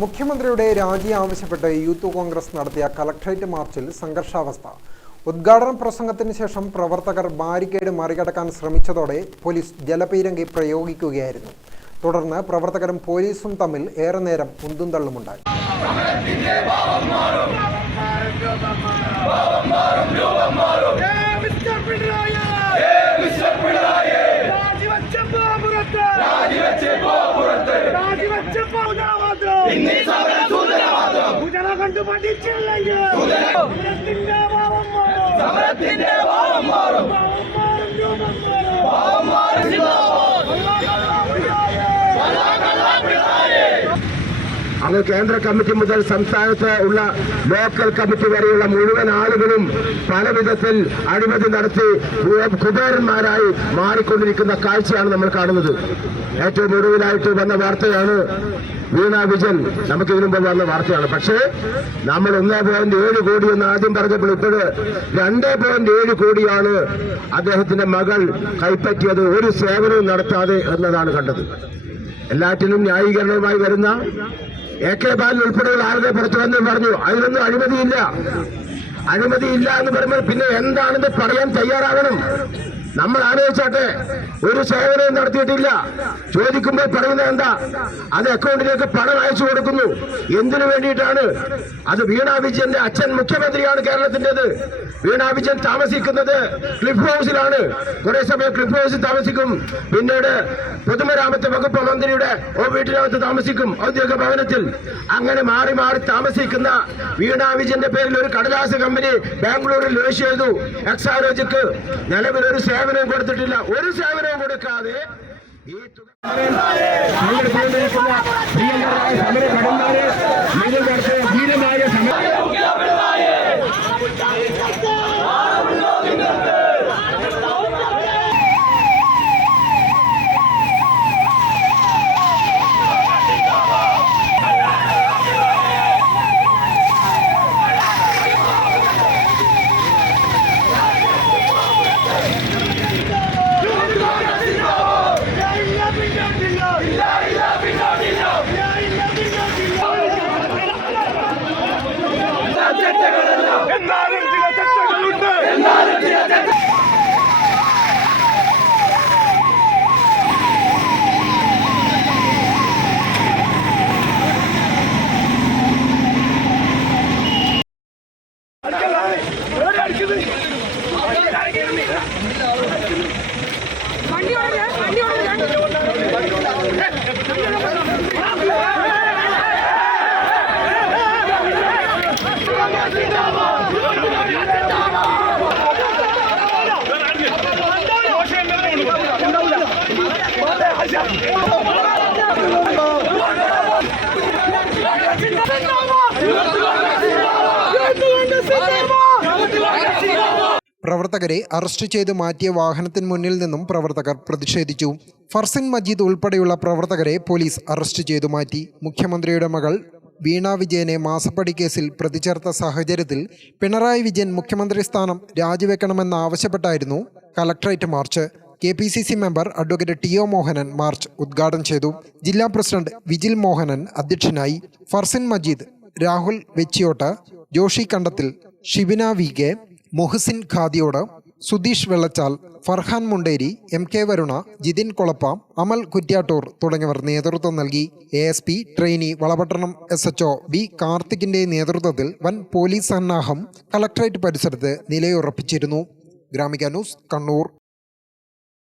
മുഖ്യമന്ത്രിയുടെ രാജി ആവശ്യപ്പെട്ട് യൂത്ത് കോൺഗ്രസ് നടത്തിയ കളക്ടറേറ്റ് മാർച്ചിൽ സംഘർഷാവസ്ഥ. ഉദ്ഘാടന പ്രസംഗത്തിന് ശേഷം പ്രവർത്തകർ ബാരിക്കേഡ് മറികടക്കാൻ ശ്രമിച്ചതോടെ പോലീസ് ജലപീരങ്കി പ്രയോഗിക്കുകയായിരുന്നു. തുടർന്ന് പ്രവർത്തകരും പോലീസും തമ്മിൽ ഏറെ നേരം ഉന്തും കണ്ടു പഠിച്ചില്ലെങ്കിൽ സമരത്തിന്റെ ഭാവം മാറും. ഭാവം മാറും. അങ്ങ് കേന്ദ്ര കമ്മിറ്റി മുതൽ സംസ്ഥാനത്ത് ഉള്ള ലോക്കൽ കമ്മിറ്റി വരെയുള്ള മുഴുവൻ ആളുകളും പല വിധത്തിൽ അഴിമതി നടത്തി കുബേരന്മാരായി മാറിക്കൊണ്ടിരിക്കുന്ന കാഴ്ചയാണ് നമ്മൾ കാണുന്നത്. ഏറ്റവും ഒടുവിലായിട്ട് വന്ന വാർത്തയാണ് വീണ വിജൻ നമുക്ക് ഇതിനു മുമ്പ് വാർത്തയാണ്. പക്ഷേ നമ്മൾ ഒന്നേ പോയിന്റ് ഏഴ് കോടി എന്ന് ആദ്യം പറഞ്ഞപ്പോൾ ഇപ്പോൾ രണ്ടേ പോയിന്റ് ഏഴ് കോടിയാണ് അദ്ദേഹത്തിന്റെ മകൾ കൈപ്പറ്റിയത്. ഒരു സേവനവും നടത്താതെ എന്നതാണ് കണ്ടത്. എല്ലാറ്റിനും ന്യായീകരണവുമായി വരുന്ന എ കെ ബാലൻ ഉൾപ്പെടെയുള്ള ആളുകളെ പുറത്തു വന്ന് പറഞ്ഞു. അതിനൊന്നും അഴിമതിയില്ല. അഴിമതിയില്ല എന്ന് പറയുമ്പോൾ പിന്നെ എന്താണെന്ന് പറയാൻ തയ്യാറാകണം. നമ്മൾ ആലോചിച്ചാട്ടെ ഒരു സേവനവും നടത്തിയിട്ടില്ല. ചോദിക്കുമ്പോൾ പറയുന്നത് എന്താ? അത് അക്കൗണ്ടിലേക്ക് പണം അയച്ചു കൊടുക്കുന്നു. എന്തിനു വേണ്ടിയിട്ടാണ്? അത് വീണ വിജയന്റെ അച്ഛൻ മുഖ്യമന്ത്രിയാണ് കേരളത്തിന്റെത്. വീണ വിജയൻ താമസിക്കുന്നത് ക്ലിഫ് ഹൗസിലാണ്. കുറെ സമയം ക്ലിഫ് ഹൗസിൽ താമസിക്കും. പിന്നീട് പൊതുമരാമത്ത് വകുപ്പ് മന്ത്രിയുടെ വീട്ടിനകത്ത് താമസിക്കും ഔദ്യോഗിക ഭവനത്തിൽ. അങ്ങനെ മാറി മാറി താമസിക്കുന്ന വീണ വിജയന്റെ പേരിൽ ഒരു കടലാസ് കമ്പനി ബാംഗ്ലൂരിൽ രജിസ്റ്റർ ചെയ്തു. എക്സാലോജിക്ക് നിലവിലൊരു ഒരു സേവനവും കൊടുത്തിട്ടില്ല ഒരു സേവനവും കൊടുക്കാതെ ഈ തുക സംഘടിപ്പിച്ചുകൊണ്ടിരിക്കുന്ന പ്രിയങ്കരായ സമരഭടന്മാരെ നിങ്ങൾ നടത്തിയ ധീരമായ സമരം Let's go! പ്രവർത്തകരെ അറസ്റ്റ് ചെയ്ത് മാറ്റിയ വാഹനത്തിന് മുന്നിൽ നിന്നും പ്രവർത്തകർ പ്രതിഷേധിച്ചു. ഫർസിൻ മജീദ് ഉൾപ്പെടെയുള്ള പ്രവർത്തകരെ പോലീസ് അറസ്റ്റ് ചെയ്തു മാറ്റി. മുഖ്യമന്ത്രിയുടെ മകൾ വീണ വിജയനെ മാസപ്പടി കേസിൽ പ്രതിചേർത്ത സാഹചര്യത്തിൽ പിണറായി വിജയൻ മുഖ്യമന്ത്രി സ്ഥാനം രാജിവെക്കണമെന്നാവശ്യപ്പെട്ടായിരുന്നു collectorate march. K P C C member advocate T O Mohanan march ഉദ്ഘാടനം ചെയ്തു. ജില്ലാ പ്രസിഡന്റ് വിജിൽ മോഹനൻ അധ്യക്ഷനായി. Farsin Majeed Rahul Vechiyotta Joshi Kandathil Shibina V K Mohasin Khadiyod Sudheesh Vellachal Farhan Munderi M K Varuna Jithin Kolappa Amal Kuttiattoor തുടങ്ങിയവർ നേതൃത്വം നൽകി. A S P trainee Valapattanam S H O B കാർത്തിക്കിന്റെ നേതൃത്വത്തിൽ വൻ police സന്നാഹം collectorate പരിസരത്ത് നിലയുറപ്പിച്ചിരുന്നു. Gramika news Kannur.